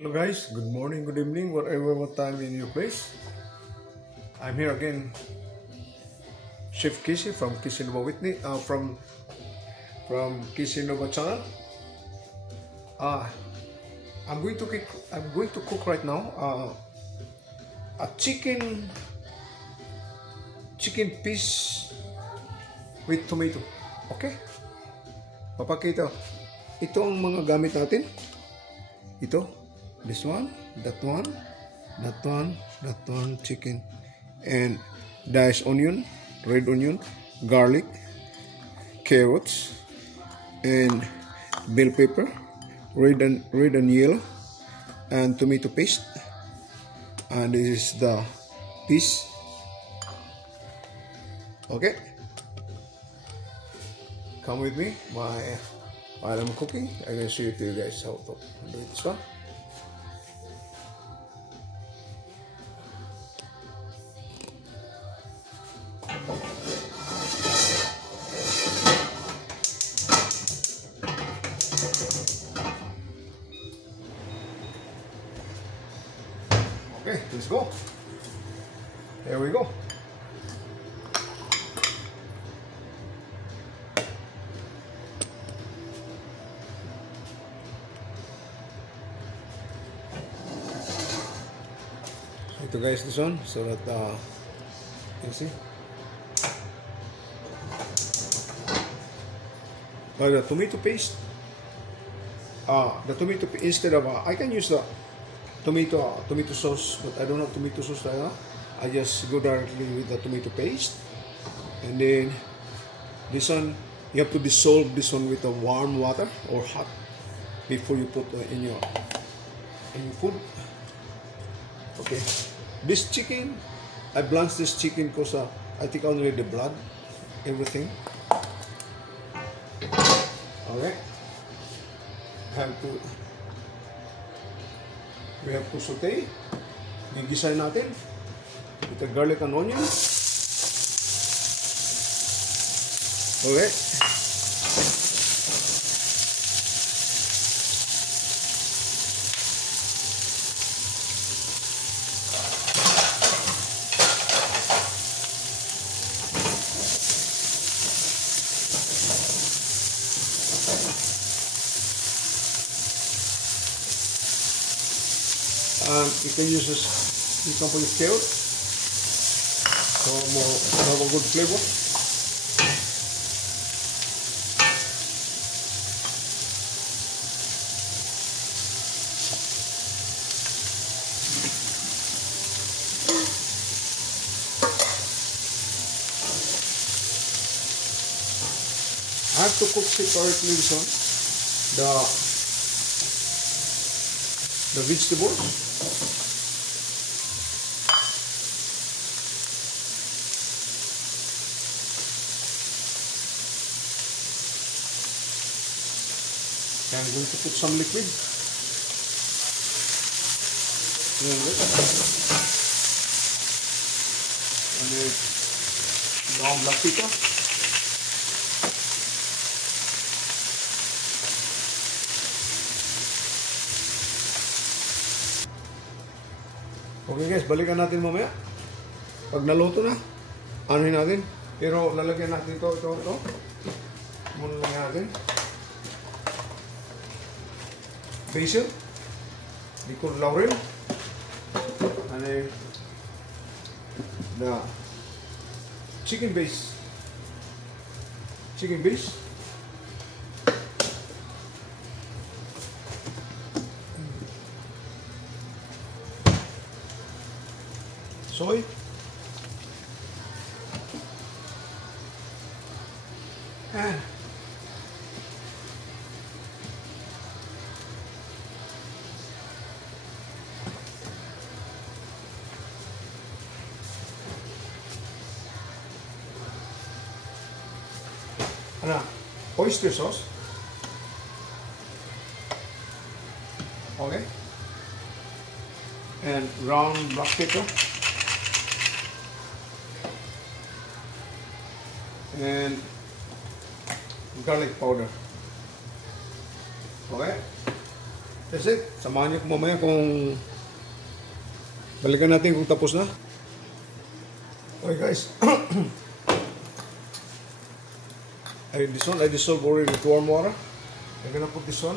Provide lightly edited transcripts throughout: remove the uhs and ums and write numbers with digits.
Hello guys, good morning, good evening, whatever what time in your place. I'm here again, Chef Kishi from Kishinova Whitney, from Kishinova channel. Uh, I'm going to cook right now a chicken piece with tomato. Okay? Papakita. Ito ang mga gamit natin. Ito. This one, that one, that one, that one, chicken, and diced onion, red onion, garlic, carrots, and bell pepper, red and yellow, and tomato paste. And this is the piece. Okay, come with me. While I'm cooking, I'm gonna show you guys how to do this one. Okay, let's go. Here we go. Ito guys, this one, so that you see. The tomato paste. Instead of I can use the tomato sauce, but I don't have tomato sauce right now. I just go directly with the tomato paste, and then this one you have to dissolve this one with a warm water or hot before you put in your food. Okay, this chicken, I blanched this chicken because I think only the blood, everything. Alright, we have to saute. Gigisahin natin with the garlic and onion. Okay. You can use this company carrot, so have a good flavor. I have to cook separately this one, the vegetables. I'm going to put some liquid. And then brown black pepper. Okay guys, balikan natin mamaya. Pag naluto na, anuhin natin. Pero lalagyan natin ito. Muna lang natin. Basil, liquor laurel, and then the chicken base, soy, and oyster sauce. Okay, and ground black pepper, and garlic powder. Okay, That's it. Samahan niyo ko mamaya kung balikan natin kung tapos na. Okay guys. I dissolve already with warm water. I'm gonna put this on.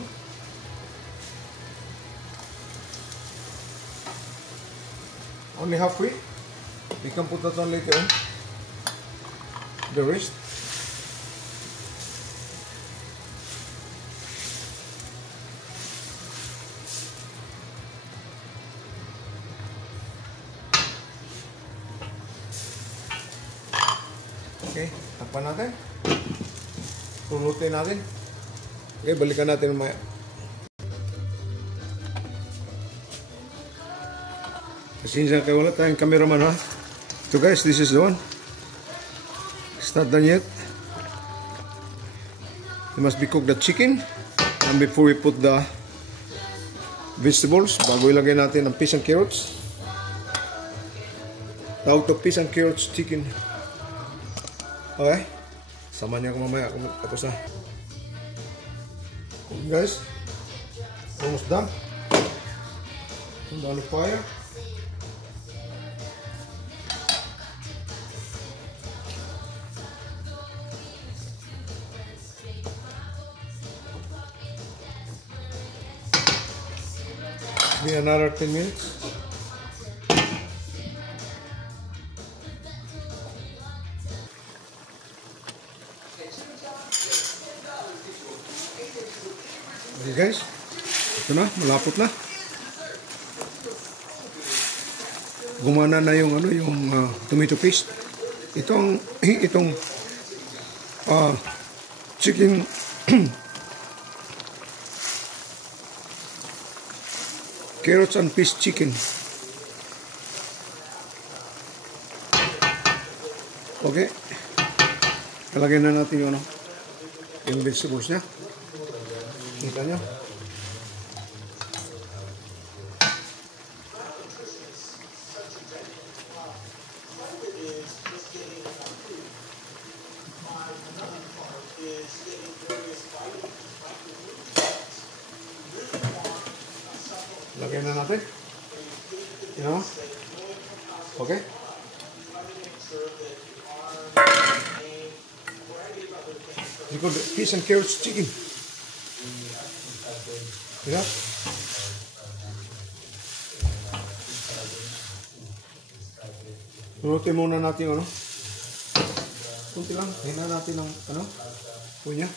Only halfway. We can put that on later on. The rest. Okay, takpan natin. Pulutin natin. Okay, balikan natin mamaya. Pasensya kayo, wala tayong cameraman ha. So guys, this is the one. It's not done yet. We must be cook the chicken. And before we put the vegetables, bago ilagay natin ang peas and carrots. Out of peas and carrots chicken. Okay, sama niya ako mamaya kung tapos na. Okay guys, almost done. Turn on the fire. Be another 10 minutes. Okay guys, ito na, malapot na. Gumana na yung tomato paste. Itong chicken carrots and peas chicken. Okay, kalagyan na natin yung vegetables niya. Kita nyo? Lagyan na natin. You know? Okay? You got the peas and carrots chicken. Yeah. Lutuin muna natin kunti lang. Hina natin ng punya.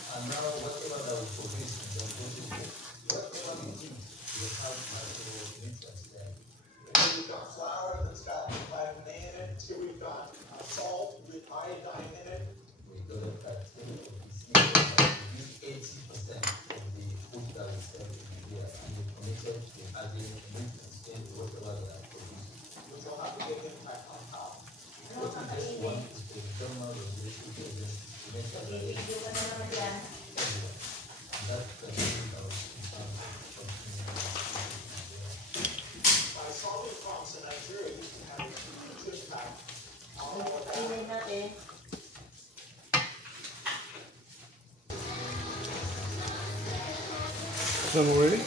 Done already.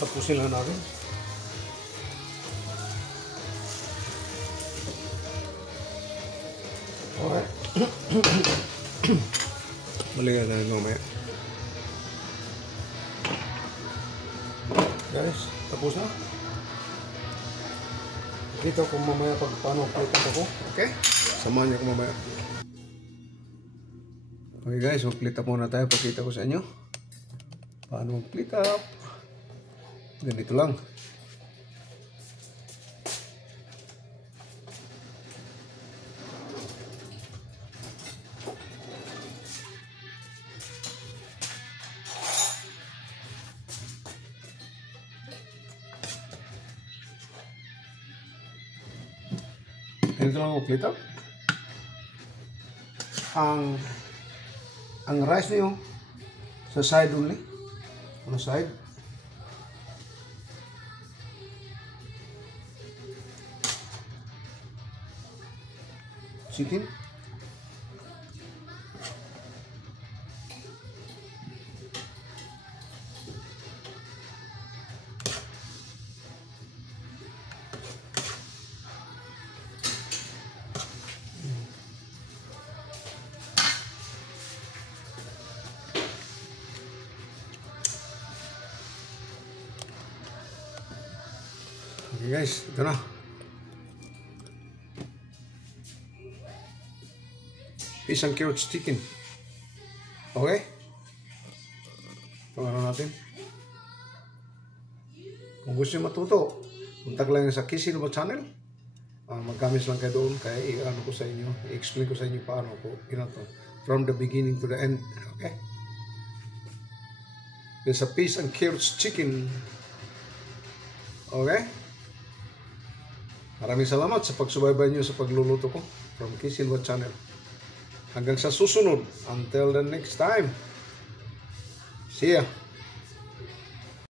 Tapusin lang natin. Alright. Balikan natin mamaya. Guys, tapos na. Kita ko mamaya pag paano plate ako. Okay? Samahan niyo ko mamaya. Okay guys, mag-plate up muna tayo. Pakita ko sa inyo paano mag-plate up. Ganito lang. Ganito lang mag-plate up. Ang rice niyo sa side only. On the side. Chicken. Okay guys, ito na. Fish and carrots chicken. Okay? Ito natin. Kung gusto nyo matuto, punta lang sa Kisilva channel. Mag-comments lang kayo doon. Kaya i-ano ko sa inyo, i-explain ko sa inyo paano ko to from the beginning to the end. Okay? There's a fish and carrots chicken. Okay? Maraming salamat sa pagsubaybay nyo sa pagluluto ko from Kisilva channel. Hanggang sa susunod. Until the next time. See ya.